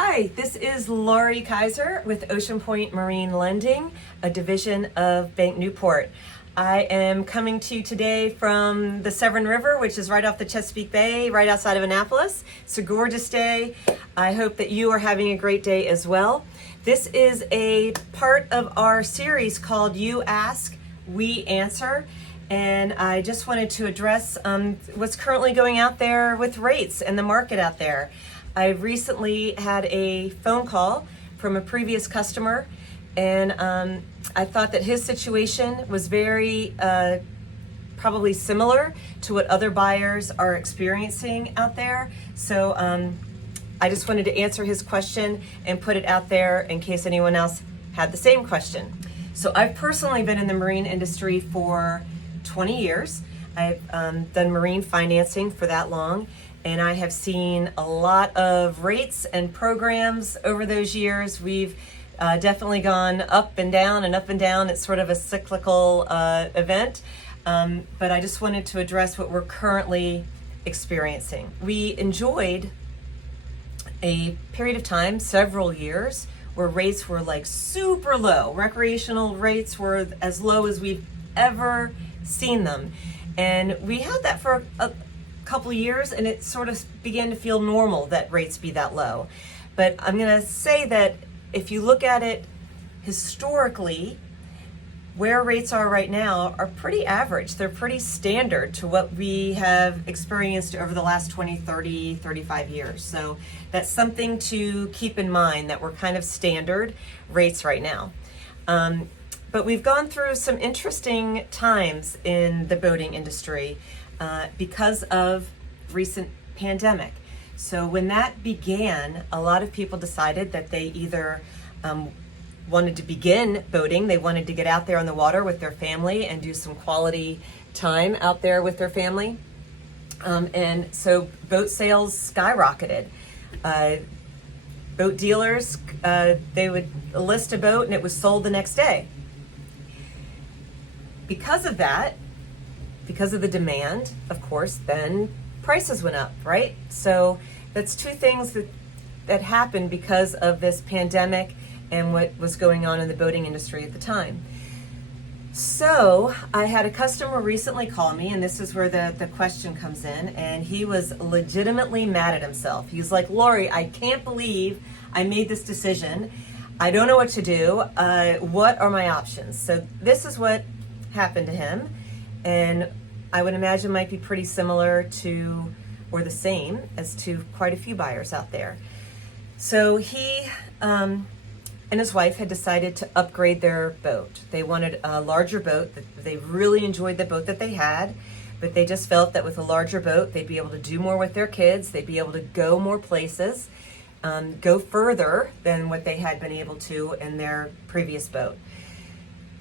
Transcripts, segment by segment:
Hi, this is Laurie Kaiser with Ocean Point Marine Lending, a division of Bank Newport. I am coming to you today from the Severn River, which is right off the Chesapeake Bay, right outside of Annapolis. It's a gorgeous day. I hope that you are having a great day as well. This is a part of our series called You Ask, We Answer. And I just wanted to address what's currently going out there with rates and the market out there. I recently had a phone call from a previous customer, and I thought that his situation was very probably similar to what other buyers are experiencing out there. So I just wanted to answer his question and put it out there in case anyone else had the same question. So I've personally been in the marine industry for 20 years. I've done marine financing for that long, and I have seen a lot of rates and programs over those years. We've definitely gone up and down and up and down. It's sort of a cyclical event, but I just wanted to address what we're currently experiencing. We enjoyed a period of time, several years, where rates were like super low. Recreational rates were as low as we've ever seen them. And we had that for a couple of years, and it sort of began to feel normal that rates be that low. But I'm going to say that if you look at it historically, where rates are right now are pretty average. They're pretty standard to what we have experienced over the last 20, 30, 35 years. So that's something to keep in mind, that we're kind of standard rates right now. But we've gone through some interesting times in the boating industry because of recent pandemic. So when that began, a lot of people decided that they either wanted to begin boating, they wanted to get out there on the water with their family and do some quality time out there with their family. And so boat sales skyrocketed. Boat dealers, they would list a boat and it was sold the next day. Because of that, because of the demand, of course, then prices went up, right? So that's two things that happened because of this pandemic and what was going on in the boating industry at the time. So I had a customer recently call me, and this is where the question comes in, and he was legitimately mad at himself. He was like, Laurie, I can't believe I made this decision. I don't know what to do. What are my options? So this is what happened to him, and I would imagine might be pretty similar to, or the same as to, quite a few buyers out there. So he and his wife had decided to upgrade their boat. They wanted a larger boat. They really enjoyed the boat that they had, but they just felt that with a larger boat, they'd be able to do more with their kids. They'd be able to go more places, go further than what they had been able to in their previous boat.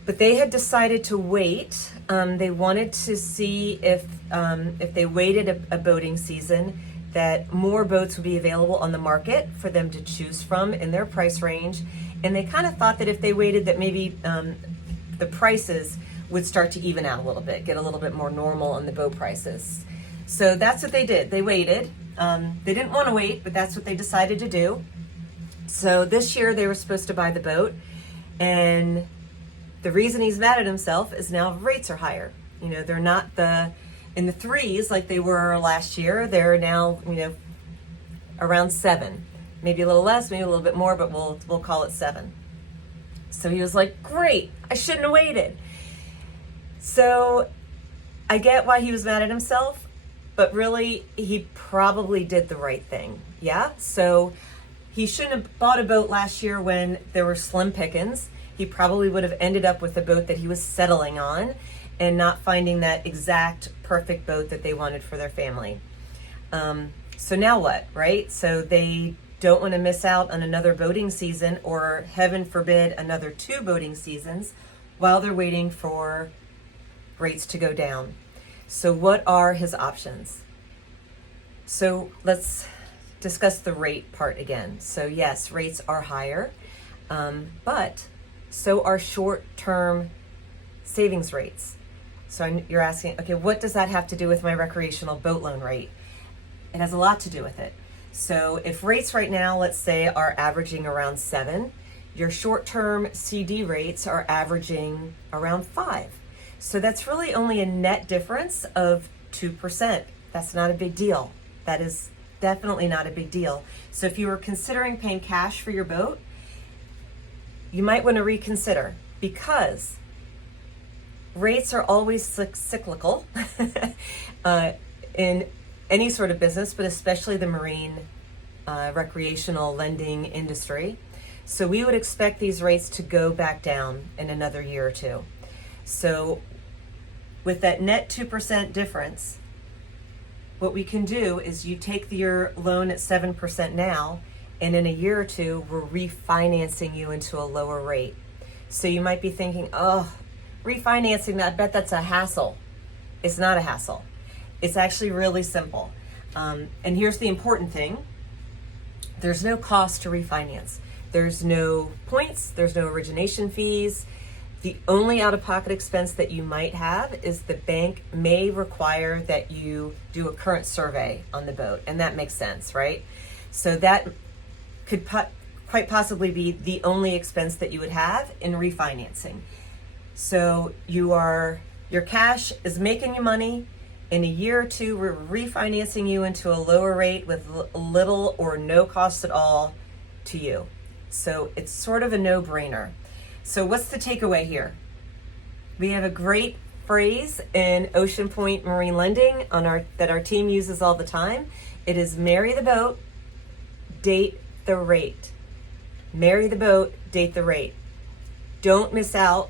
But they had decided to wait. They wanted to see if they waited a boating season, that more boats would be available on the market for them to choose from in their price range. And they kind of thought that if they waited, that maybe the prices would start to even out a little bit, get a little bit more normal on the boat prices. So that's what they did. They waited. They didn't want to wait, but that's what they decided to do. So this year they were supposed to buy the boat, and the reason he's mad at himself is now rates are higher. You know, they're not in the threes like they were last year. They're now, around 7, maybe a little less, maybe a little bit more, but we'll call it 7. So he was like, great, I shouldn't have waited. So I get why he was mad at himself, but really he probably did the right thing. Yeah. So he shouldn't have bought a boat last year when there were slim pickings. He probably would have ended up with a boat that he was settling on and not finding that exact perfect boat that they wanted for their family. So now what, right? So they don't want to miss out on another boating season, or heaven forbid, another 2 boating seasons, while they're waiting for rates to go down. So what are his options? So let's discuss the rate part again. So yes, rates are higher, but so are short-term savings rates. So you're asking, okay, what does that have to do with my recreational boat loan rate? It has a lot to do with it. So if rates right now, let's say, are averaging around 7, your short-term CD rates are averaging around 5. So that's really only a net difference of 2%. That's not a big deal. That is definitely not a big deal. So if you were considering paying cash for your boat, you might want to reconsider, because rates are always cyclical in any sort of business, but especially the marine recreational lending industry. So we would expect these rates to go back down in another year or two. So with that net 2% difference, what we can do is you take your loan at 7% now, and in a year or two, we're refinancing you into a lower rate. So you might be thinking, oh, refinancing that, I bet that's a hassle. It's not a hassle. It's actually really simple. And here's the important thing. There's no cost to refinance. There's no points, there's no origination fees. The only out-of-pocket expense that you might have is the bank may require that you do a current survey on the boat, and that makes sense, right? So that could quite possibly be the only expense that you would have in refinancing. So your cash is making you money. In a year or two, we're refinancing you into a lower rate with little or no cost at all to you. So it's sort of a no-brainer. So what's the takeaway here? We have a great phrase in Ocean Point Marine Lending that our team uses all the time. It is marry the boat, date the rate. Marry the boat, date the rate. Don't miss out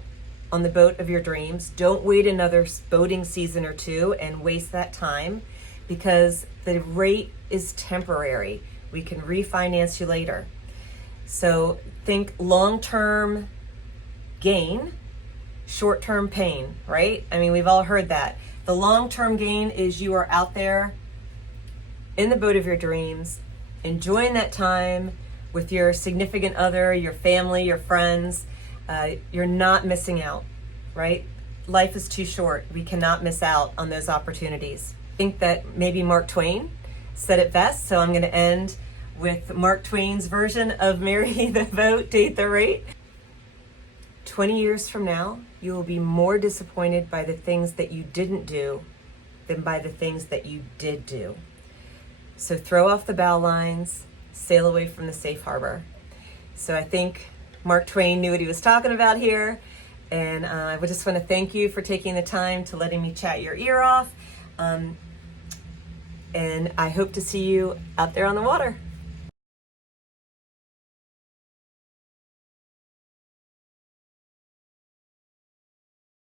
on the boat of your dreams. Don't wait another boating season or two and waste that time, because the rate is temporary. We can refinance you later. So think long-term gain, short-term pain, right? I mean, we've all heard that. The long-term gain is you are out there in the boat of your dreams, enjoying that time with your significant other, your family, your friends. You're not missing out, right? Life is too short. We cannot miss out on those opportunities. I think that maybe Mark Twain said it best, so I'm going to end with Mark Twain's version of marry the boat, date the rate. 20 years from now, you will be more disappointed by the things that you didn't do than by the things that you did do. So throw off the bow lines, sail away from the safe harbor. So I think Mark Twain knew what he was talking about here. And I just want to thank you for taking the time to letting me chat your ear off. And I hope to see you out there on the water.